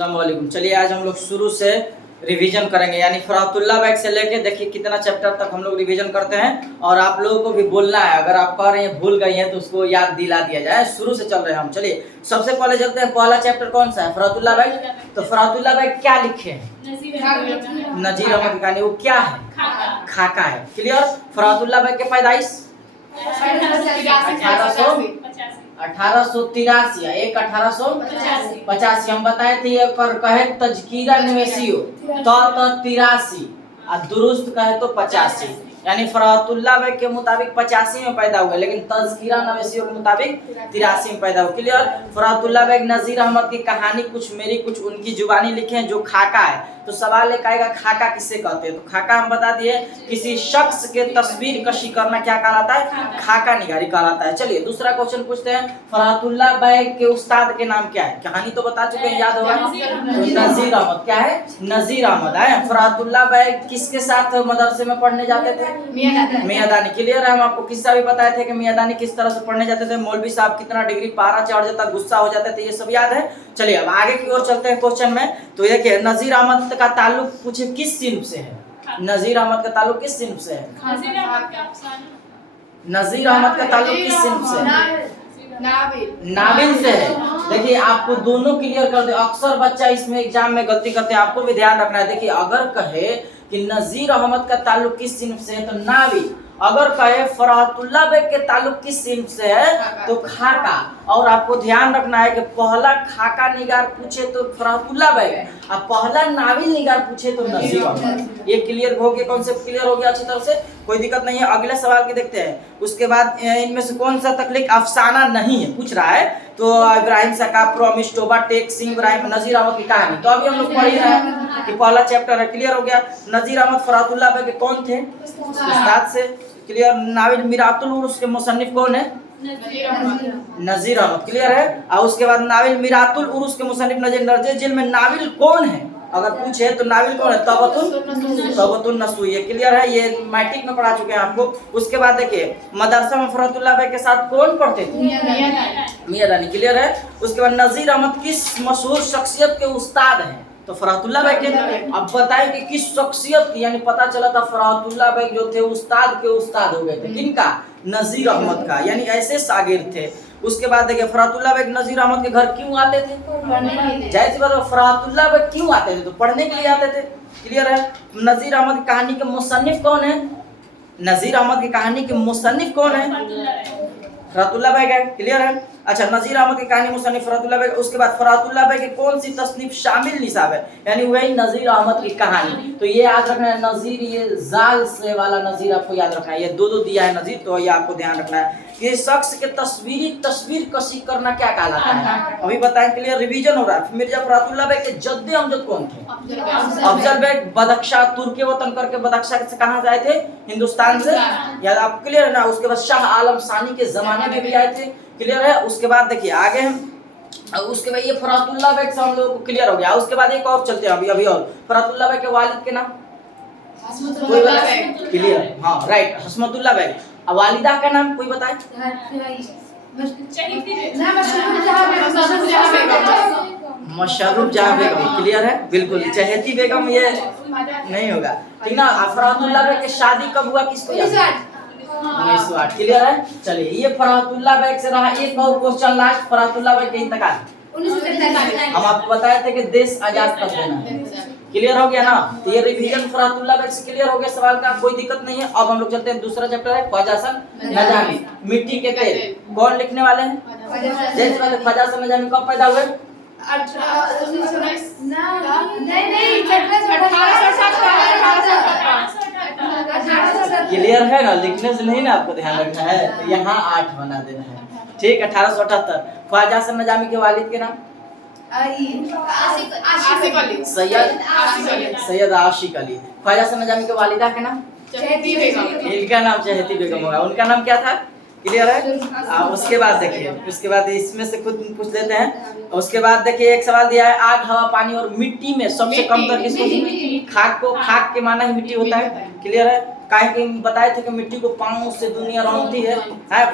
अस्सलाम वालेकुम। चलिए आज हम लोग शुरू से रिवीजन करेंगे, यानी फरातुल्लाह बैग से लेके देखिए कितना चैप्टर तक हम लोग रिवीजन करते हैं। और आप लोगों को भी बोलना है, अगर आप कह रहे हैं भूल गई हैं तो उसको याद दिला दिया जाए। शुरू से चल रहे हैं हम। चलिए सबसे पहले चलते हैं, पहला चैप्टर कौन सा है? फरातुल्लाह बैग। तो फरातुल्लाह बैग क्या लिखे हैं? नजीर अहमद की कहानी। वो क्या है? खाका है। क्लियर। फरातुल्लाह बैग के पैदाइश 1883 या 1885 हम बताए थे। ये कर कहे तजकीरा निवेशियो तो 83 और दुरुस्त कहे तो 85, यानी फरातुल्लाह बैग के मुताबिक 85 में पैदा हुआ, लेकिन तजकीरा नवेशियों के मुताबिक 83 में पैदा हुआ। क्लियर। फरातुल्लाह बैग नजीर अहमद की कहानी कुछ मेरी कुछ उनकी जुबानी लिखे हैं, जो खाका है। तो सवाल एक आएगा, खाका किसे कहते हैं? तो खाका हम बता दिए, किसी शख्स के तस्वीर कशी करना क्या कहलाता है? खाका निगारी कहलाता है। चलिए दूसरा क्वेश्चन पूछते हैं, फरातुल्लाह बैग के उस्ताद के नाम क्या है? कहानी तो बता चुके हैं, याद होगा। नजीर अहमद। क्या है? नजीर अहमद है। फरातुल्लाह बैग किसके साथ मदरसे में पढ़ने जाते थे? मियादानी। क्लियर है। हम आपको किस्सा भी बताए थे कि मियादानी किस तरह से पढ़ने जाते थे, मौलवी साहब कितना डिग्री पारा चढ़ जाता, गुस्सा हो जाते थे, ये सब याद है। चलिए अब आगे की ओर चलते हैं क्वेश्चन में। तो देखिए नजीर अहमद का ताल्लुक पूछे किस सिंफ से है? नजीर अहमद का ताल्लुक किस सिंफ से है? नजीर अहमद का ताल्लुक किस सिंफ से है? नाबिल से है। देखिए आपको दोनों क्लियर कर दे, अक्सर बच्चा इसमें एग्जाम में गलती करते हैं, आपको भी ध्यान रखना है। देखिए अगर कहे कि नजीर अहमद का ताल्लुक किस सिंफ से है तो नाबिल, अगर कहे फरातुल्लाह बैग के ताल्लुक किस सिंफ से है तो खाका। और आपको ध्यान रखना है कि पहला खाका निगार पूछे तो फरातुल्लाह बैग, और पहला नाबिल निगार पूछे तो नजीर अहमद। ये क्लियर हो गया, कॉन्सेप्ट क्लियर हो गया अच्छी तरह से, कोई दिक्कत नहीं है। अगले सवाल की देखते हैं। उसके बाद इनमें से कौन सा तकलीफ अफसाना नहीं है पूछ रहा है। तो इब्राहिम सकाप्रो, अमिस्टोबा, टेक सिंह, इब्राहिम, नजीर अहमद की कहानी। तो अभी हम लोग पढ़ ही रहे हैं कि पहला चैप्टर है, क्लियर हो गया। नजीर अहमद फरातुल्लाह बैग के कौन थे? उस्ताद से। क्लियर। नाविल मिरातुल उर्स के मुसन्निफ कौन है? नजीर अहमद। क्लियर है। और उसके बाद नाविल मिरातुल उर्स के मुसन्निफ नजीर जिल में नाविल कौन है अगर पूछे तो नाविल कौन है? तबतुन नसूई। ये क्लियर है, ये मैट्रिक में पढ़ा चुके हैं आपको। उसके बाद देखिए मदरसा में फरातुल्लाह बैग के साथ कौन पढ़ते थे? मियादानी। क्लियर है। उसके बाद नजीर अहमद किस मशहूर शख्सियत के उस्ताद हैं? तो फरातुल्लाह बैग के। अब बताएं कि किस शख्सियत की, यानी पता चला था फरातुल्लाह बैग जो थे उस्ताद के उस्ताद हो गए थे। किनका? नजीर अहमद का, यानी ऐसे शागिर्द थे। उसके बाद देखिए फरातुल्लाह बैग नजीर अहमद के घर क्यों आते थे? जैसे बात, फरातुल्लाह बैग क्यों आते थे? तो पढ़ने के लिए आते थे। क्लियर है। नजीर अहमद की कहानी के मुसन्निफ कौन है? नजीर अहमद की कहानी के मुसन्निफ कौन है? फरातुल्लाह बैग है। क्लियर है। अच्छा, नजीर अहमद की कहानी मुसन्निफ फरातुल्लाह बैग। उसके बाद फरातुल्लाह बैग की कौन सी तसनीफ शामिल निसाब है? यानी वही नजीर अहमद की कहानी। तो ये याद रखना है, नजीर ये जाल से वाला नजीर आपको याद रखना है। ये दो दिया है नजीर, तो ये आपको ध्यान रखना है। ये शख्स के तस्वीर कशी करना क्या कहलाता है? अभी बताएं, क्लियर रिवीजन हो रहा है। मिर्जा फरातुल्लाह बैग के जद्दे अमजद कौन थे? अफजल बैग। बदख्शा, तुर्की वतन करके बदख्शा से कहाँ आए थे? हिंदुस्तान से। याद आप क्लियर है ना। उसके बाद शाह आलम सानी के जमाने में भी आए थे। क्लियर है। उसके बाद देखिए आगे हम, उसके बाद ये फरातुल्लाह बैग से हम लोगों को क्लियर हो गया। उसके बाद एक और चलते हैं अभी और। फरातुल्लाह बैग के वालिद के नाम क्लियर? हाँ राइट, हस्मतुल्लाह बैग। वालिदा का नाम कोई बताए? मशरूफ जहाँ बेगम। क्लियर है, बिल्कुल। चहेती बेगम ये नहीं होगा, ठीक ना। फरातुल्लाह बैग की शादी कब हुआ, किसको? 1908। क्लियर है। चलिए ये फरातुल्लाह बैग से रहा। एक और क्वेश्चन लास्ट, फरातुल्लाह बैग के इंतकाल। हम आपको बताए थे कि देश आजाद कर देना है। क्लियर हो गया ना। तो ये रिवीजन फरातुल्लाह बैग से क्लियर हो गया, सवाल का कोई दिक्कत नहीं है। अब हम लोग चलते हैं, दूसरा चैप्टर है ख्वाजा हसन नजामी, मिट्टी के तेल। कौन लिखने वाले हैं? जैसे वाले ख्वाजा हसन नजामी कब पैदा हुए? क्लियर है ना, लिखने से नहीं ना, आपको ध्यान रखना है। तो यहाँ 8 बना देना है, ठीक। 1878। ख्वाजा हसन नजामी के वालिद के नाम? सैयद आशिक अली। ख्वाजा हसन नजामी के वालिदा के नाम? इनका नाम चहेती बेगम होगा। उनका नाम क्या था? क्लियर है। उसके बाद देखिए, उसके बाद इसमें से खुद पूछ लेते हैं। उसके बाद देखिए एक सवाल दिया है, आग, हवा, पानी और मिट्टी में सबसे कम दर किसको? खाक को। खाक के माना ही मिट्टी होता है। क्लियर है। काहे कि बताए थे कि मिट्टी को पांव से दुनिया रौंदती है।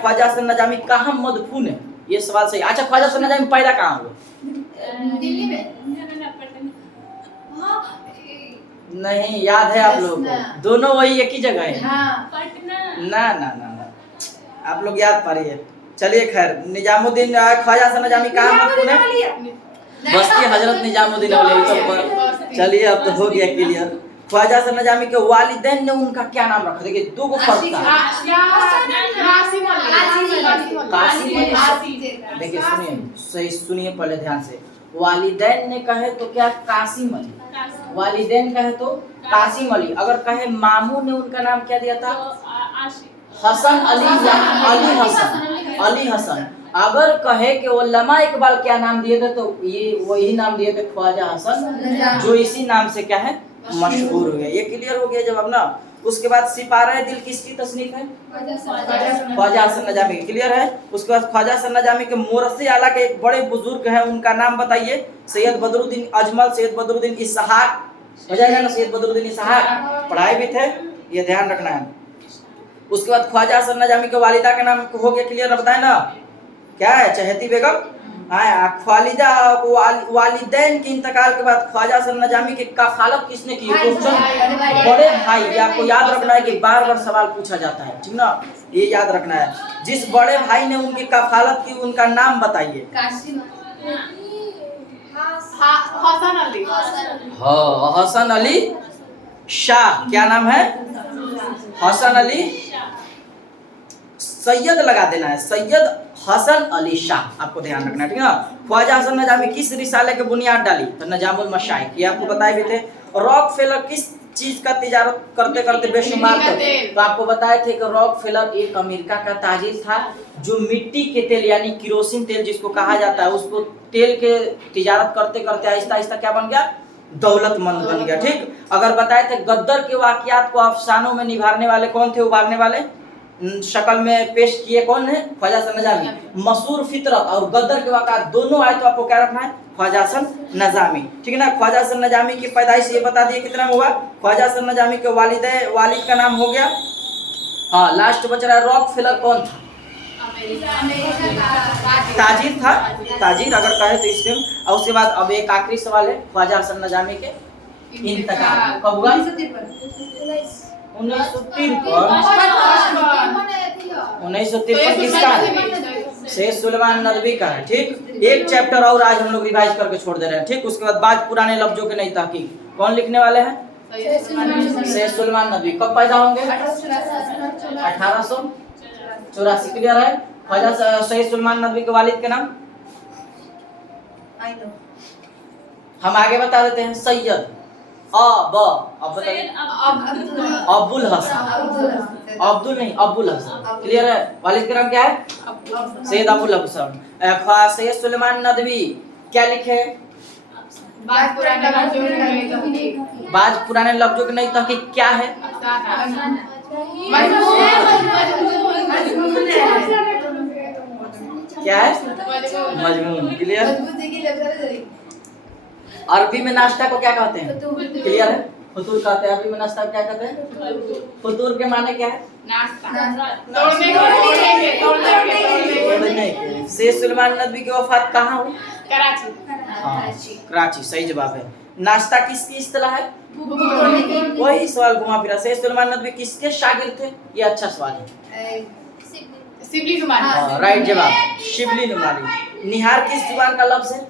ख्वाजा हसन नजामी कहाँ मदफून है? ये सवाल सही। अच्छा, ख्वाजा हसन नजामी पैदा कहाँ हुए? दिल्ली में। नहीं याद है आप लोग को? दोनों वही एक ही जगह है। ना ना ना ना, आप लोग याद पारिए। चलिए खैर, निजामुद्दीन ख्वाजा सा नजामी कहाँ मखदूम? बस्ती हजरत निजामुद्दीन औलिया। चलिए अब तो हो गया क्लियर। ख्वाजा सा नजामी के वालिदैन ने उनका क्या नाम रखा? देखिए दो को फर्क था। देखिए सुनिए, सही सुनिए पहले ध्यान से। वालिदैन ने कहे तो क्या कासिम अली, वालिदैन कहे तो कासिम अली। अगर कहे मामू ने उनका नाम क्या दिया था? हसन अली या अली हसन, अली हसन। अगर कहे कि उल्लमा इकबाल क्या नाम दिए थे तो ये वही नाम दिए थे ख्वाजा हसन, जो इसी नाम से क्या है मशहूर हो गया। ये क्लियर हो गया जवाब ना। उसके बाद सिपारा दिल किसकी तसनीफ है? ख्वाजा हसन नजामी, क्लियर है। उसके बाद ख्वाजा हसन नजामी के मोरसी आला के एक बड़े बुजुर्ग हैं, उनका नाम बताइए। सैयद बदरुद्दीन अजमल, सैयद बदरुद्दीन इसहाक, हो जाएगा ना? सैयद बदरुद्दीन इसहाक पढ़ाए भी थे, ये ध्यान रखना है। उसके बाद ख्वाजा हसन नजामी के वालिदा का नाम हो गया क्लियर, बताए ना क्या है? चहेती बेगम। हाँ, ख्वालिदा वालिदैन के इंतकाल के बाद ख्वाजा हसन नजामी की कफालत किसने की? क्वेश्चन बड़े भाई, ये आपको याद रखना है कि बार बार सवाल पूछा जाता है, ठीक ना? ये याद रखना है। जिस बड़े भाई ने उनकी कफालत की उनका नाम बताइए। हसन अली। हाँ, हसन अली शाह। क्या नाम है? हसन अली। सैयद लगा देना है, सैयद हसन अली शाह, आपको ध्यान रखना है, ठीक है ना? ख्वाजा हसन नजामी किस रिसाले के बुनियाद डाली? तो नजामुल मशाइख, ये आपको बताए भी थे। रॉकफेलर किस चीज का तिजारत करते करते बेशुमार थे? तो आपको बताए थे कि रॉकफेलर एक अमेरिका का ताजिर था जो मिट्टी के तेल यानी किरोसिन तेल जिसको कहा जाता है, उसको तेल के तिजारत करते करते आहिस्ता आहिस्ता क्या बन गया? दौलतमंद बन गया। ठीक। अगर बताए थे गद्दर के वाकयात को अफसानों में निभारने वाले कौन थे? उभारने वाले शक्ल में पेश किए कौन है? ख्वाजा हसन नजामी। मसूर फितरत और गद्दर के वाकयात दोनों आए तो आपको क्या रखना है? ख्वाजा हसन नजामी, ठीक है ना? ख्वाजा हसन नजामी की पैदाइश ये बता दिए कितना में हुआ? ख्वाजा हसन नजामी के वालिद का नाम हो गया। हाँ, लास्ट बच रहा है रॉकफेलर कौन था? ताजिर था, ताजिर अगर कहे तो इसके। और उसके बाद अब एक आखिरी सवाल है, ख्वाजा हसन नजामी के इंतकाल कब हुआ? 1953 किसका है? शेख सुलेमान नदवी का है। ठीक, एक चैप्टर और आज हम लोग रिवाइज करके छोड़ दे रहे हैं। ठीक, उसके बाद बाज पुराने लफ्जों के नई तहकीक कौन लिखने वाले हैं? शेख सुलेमान नदवी। कब पैदा होंगे? 1884। क्लियर है? ख्वाजा शेख सुलेमान नदवी के वालिद के नाम हम आगे बता देते हैं। सैयद अब्दुल हसन, अब्दुल नहीं अब्दुल हसन। क्लियर है? वालिद का नाम क्या है? सैयद अब्दुल हसन। सैयद सुलेमान नदवी क्या लिखे? बाज पुराने लफ्जों की नई तहकीक क्या है? क्या है? मजमून। क्लियर? अरबी में नाश्ता को क्या कहते हैं? क्लियर है? फतूर कहते हैं। अरबी में नाश्ता क्या कहते हैं? फतूर के माने क्या है? शेख सुलेमान नदवी की वफात कहाँ हुई? कराची। हाँ, कराची सही जवाब है। नाश्ता किसकी इस्तिलाह है? वही सवाल घुमा फिरा। शेख सुलेमान नदवी किसके शागिर्द थे? ये अच्छा सवाल है। शिबली नुमानी। हाँ, राइट जवाब, शिबली नुमानी। निहार किस जुबान का लफ्ज है?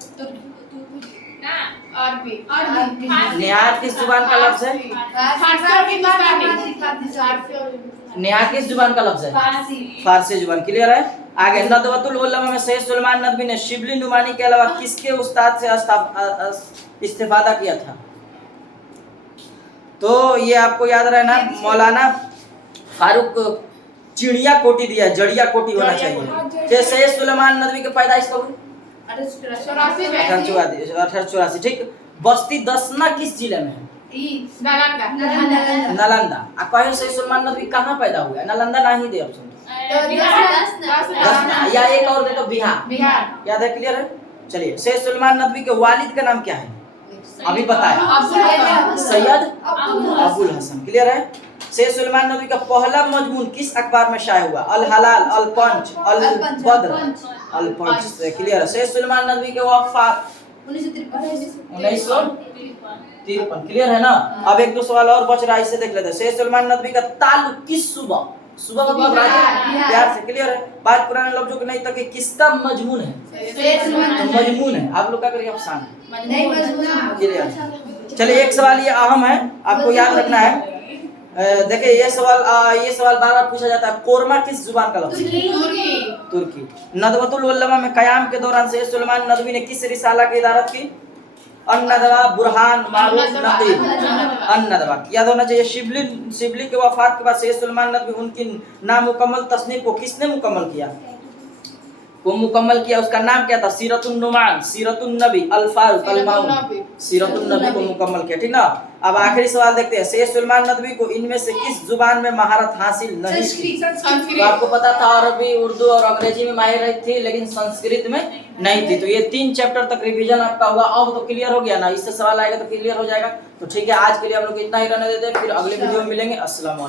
अरबी। निहार किस जुबान का लफ्ज है? निहार किस जुबान का लफ्ज है? फारसी जुबान। क्लियर है? आगे नदवतुल उलमा में शेख सुलेमान नदवी ने शिबली नुमानी के अलावा किसके उस्ताद से इस्तिफादा किया था? तो ये आपको याद रहना, मौलाना फारूक चिड़िया कोटी दिया, जड़िया कोटी होना चाहिए। तो शेख सुलेमान नदवी के पैदाइश कब हुई? 1884। ठीक। बस्ती दसना किस जिले में है? नालंदा। कहे शेख सुलेमान नदवी कहाँ पैदा हुआ? नालंदा नहीं दे ऑप्शन या एक और दे तो बिहार। याद है? क्लियर है? चलिए, शेख सुलेमान नदवी के वालिद का नाम क्या है? अभी बताया, सैयद अब्दुल हसन। क्लियर है? शेख सुलेमान नदवी का पहला मजमून किस अखबार में शाया हुआ? अल हलाल, अल पंच, अल बद्र, अल पंच से। क्लियर है? शेख सुलेमान नदवी के वफात 1953। क्लियर है ना। अब एक दो सवाल और बच रहा है, इसे देख लेते हैं। शेख सलमान नदवी का ताल्लुक किस सुबह, सुबह मतलब राज्य बिहार से। क्लियर है। बात पुराने लफ्जों की नहीं तो कि किसका मजमून है, तो मजमून है। आप लोग क्या करिए, अफसान क्लियर। चलिए एक सवाल ये अहम है, आपको याद रखना है। देखिए ये सवाल बार बार पूछा जाता है। कोरमा किस जुबान का लफ्ज है? तुर्की। नदवतुल उलमा में कयाम के दौरान शेख सुलेमान नदवी ने किस रिसाला की इदारत की? अन-नदवा, बुरहान, मारूफ, नकीब। अन-नदवा याद होना चाहिए। शिबली के वफात के बाद शेख सुलेमान नदवी उनकी नामुकम्मल तस्नीफ को किसने मुकम्मल किया? उसका नाम क्या था? सीरतुन नुमान, सीरतुन नबी, अल फारूक, अल माऊन। सीरतुन नबी को मुकम्मल किया, ठीक ना। अब आखिरी सवाल देखते हैं। शेख सुलेमान नदवी को इनमें से किस जुबान में महारत हासिल नहीं थी? तो आपको पता था अरबी, उर्दू और अंग्रेजी में माहिर थी, लेकिन संस्कृत में नहीं थी। तो ये 3 चैप्टर तक रिवीजन आपका हुआ। अब तो क्लियर हो गया ना, इससे सवाल आएगा तो क्लियर हो जाएगा। तो ठीक है, आज के लिए हम लोग इतना ही रहने देते हैं, फिर अगले वीडियो में मिलेंगे। अस्सलाम वालेकुम।